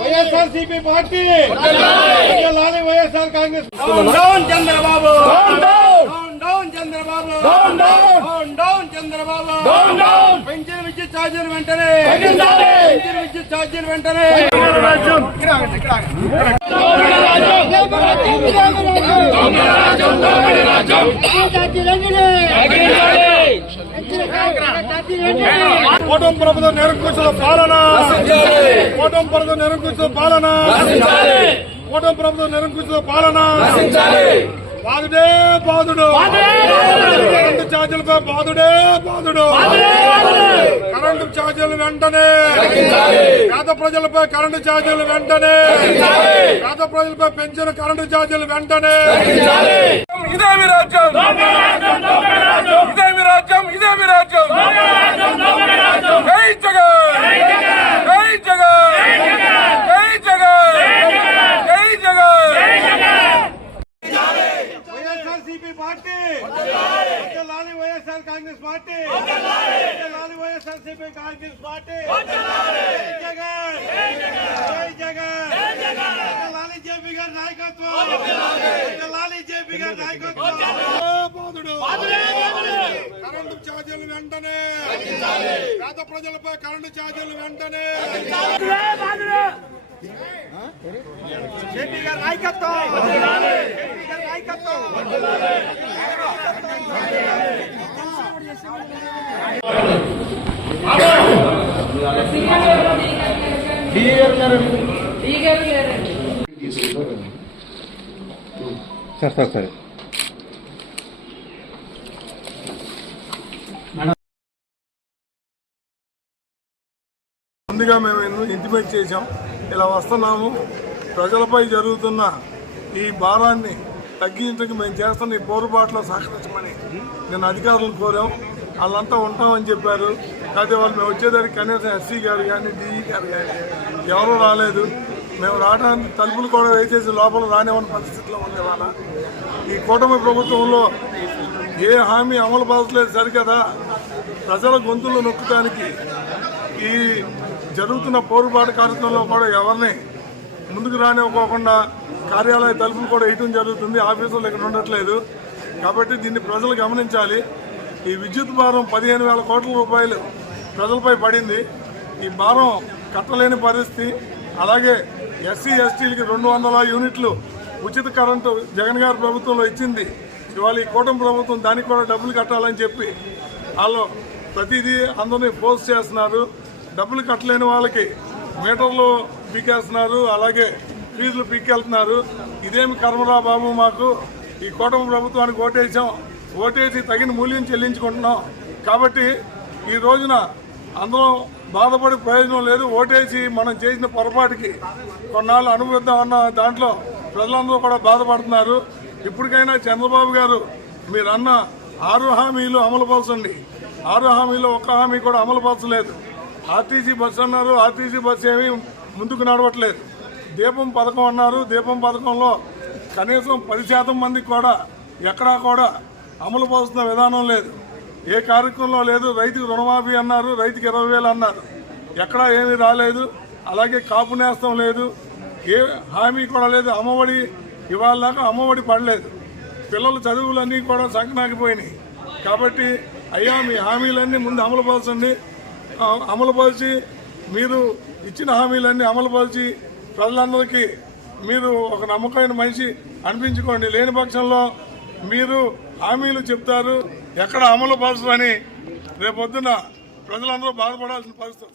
YSR CP party YSR Congress down Chandrababu Chandrababu down down Chandrababu పెంచిన విద్యుత్ ఛార్జీలు వెంటనే పెంచిన విద్యుత్ ఛార్జీలు వెంటనే కూటమి ప్రభుత్వం నిరంకుశల పాలన. కూటమి ప్రభుత్వం నిరంకుశల పాలన. కూటమి ప్రభుత్వం నిరంకుశల పాలన. బాధుడే బాధుడు కరెంటు ఛార్జీలపై బాధుడే బాధుడు కరెంటు ఛార్జీలు వెంటనే. పేద ప్రజలపై కరెంటు ఛార్జీలు వెంటనే. పేద ప్రజలపై పెంచిన కరెంటు ఛార్జీలు వెంటనే. ఇదే మీ రాజ్యం? ఇదే మీ రాజ్యం ఇదే మీ రాజ్యం జై జగన్ జై జగన్ జై జగన్ జై జగన్ వైఎస్ఆర్ సిపి పార్టీ లాలి వైఎస్ఆర్ కాంగ్రెస్ పార్టీ లాలి వైఎస్ఆర్ సిపి కాంగ్రెస్ పార్టీ జై జగన్. జై జగన్. లాలి జేపీ గారి నాయకత్వం. లాలి జేపీ గారి నాయకత్వం. కరెంటు ఛార్జీలు వెంటనే. పేద ప్రజలపై కరెంటు ఛార్జీలు వెంటనే. జేపీ గారి నాయకత్వం. జేపీ గారి నాయకత్వం. సార్ సార్ సరే ముందుగా మేము ఎన్నో ఇంటిమేట్ చేశాం. ఇలా వస్తున్నాము. ప్రజలపై జరుగుతున్న ఈ భారాన్ని తగ్గించడానికి మేము చేస్తున్న ఈ పోరుబాటులో సహకరించమని నేను అధికారులను కోరాం. వాళ్ళంతా ఉంటామని చెప్పారు. అయితే వాళ్ళు మేము వచ్చేదానికి కనీసం ఎస్సీ గారు కానీ డిఈ గారు కానీ ఎవరు రాలేదు. మేము రావడానికి తలుపులు కూడా వేసేసి లోపల రానివ్వని పరిస్థితిలో ఉంది వాళ్ళ ఈ కూటమి ప్రభుత్వంలో ఏ హామీ అమలు పరచలేదు సరికదా? ప్రజల గొంతులు నొక్కడానికి ఈ జరుగుతున్న పోరుబాటు కార్యక్రమంలో కూడా ఎవరిని ముందుకు రానివ్వకోకుండా కార్యాలయ తలుపులు కూడా వేయటం జరుగుతుంది. ఆఫీసులు ఇక్కడ ఉండట్లేదు. కాబట్టి దీన్ని ప్రజలు గమనించాలి. ఈ విద్యుత్ భారం పదిహేను వేల కోట్ల రూపాయలు ప్రజలపై పడింది. ఈ భారం కట్టలేని పరిస్థితి. అలాగే ఎస్సీ ఎస్టీలకి రెండు వందల యూనిట్లు ఉచిత కరెంటు జగన్ గారి ప్రభుత్వంలో ఇచ్చింది. ఇవాళ ఈ కూటమి ప్రభుత్వం దానికి కూడా డబ్బులు కట్టాలని చెప్పి వాళ్ళు ప్రతిదీ అందరినీ పోస్ట్ చేస్తున్నారు. డబ్బులు కట్టలేని వాళ్ళకి మీటర్లు పీకేస్తున్నారు. అలాగే ఫీజులు పీకెళ్తున్నారు. ఇదేమి కర్మరా బాబు మాకు. ఈ కూటమి ప్రభుత్వానికి ఓటేసాం. ఓటేసి తగిన మూల్యం చెల్లించుకుంటున్నాం. కాబట్టి ఈ రోజున అందరం బాధపడి ప్రయోజనం లేదు. ఓటేసి మనం చేసిన పొరపాటుకి కొన్నాళ్ళు అనుభవిద్దామన్న దాంట్లో ప్రజలందరూ కూడా బాధపడుతున్నారు. ఇప్పటికైనా చంద్రబాబు గారు మీరన్న ఆరు హామీలు అమలు పరచండి. ఆరు హామీలో ఒక్క హామీ కూడా అమలు పరచలేదు. ఆర్టీసీ బస్సు అన్నారు. ఆర్టీసీ బస్సు ఏమీ ముందుకు నడవట్లేదు. దీపం పథకం అన్నారు. దీపం పథకంలో కనీసం పది శాతం మందికి కూడా ఎక్కడా కూడా అమలు పరుస్తున్న విధానం లేదు. ఏ కార్యక్రమంలో లేదు రైతుకు రుణమాఫీ అన్నారు రైతుకి ఇరవై వేలు అన్నారు. ఎక్కడా ఏమీ రాలేదు అలాగే కాపు నేస్తం లేదు ఏ హామీ కూడా లేదు అమ్మఒడి ఇవాళ దాకా అమ్మఒడి పడలేదు. పిల్లల చదువులన్నీ కూడా సంకనాకిపోయినాయి. కాబట్టి అయ్యా మీ హామీలన్నీ ముందు అమలుపరచండి అమలుపరిచి మీరు ఇచ్చిన హామీలన్నీ అమలుపరిచి ప్రజలందరికీ మీరు ఒక నమ్మకమైన మనిషి అనిపించుకోండి. లేని పక్షంలో మీరు హామీలు చెప్తారు. ఎక్కడ అమలు పరచని రేపొద్దున ప్రజలందరూ బాధపడాల్సిన పరిస్థితి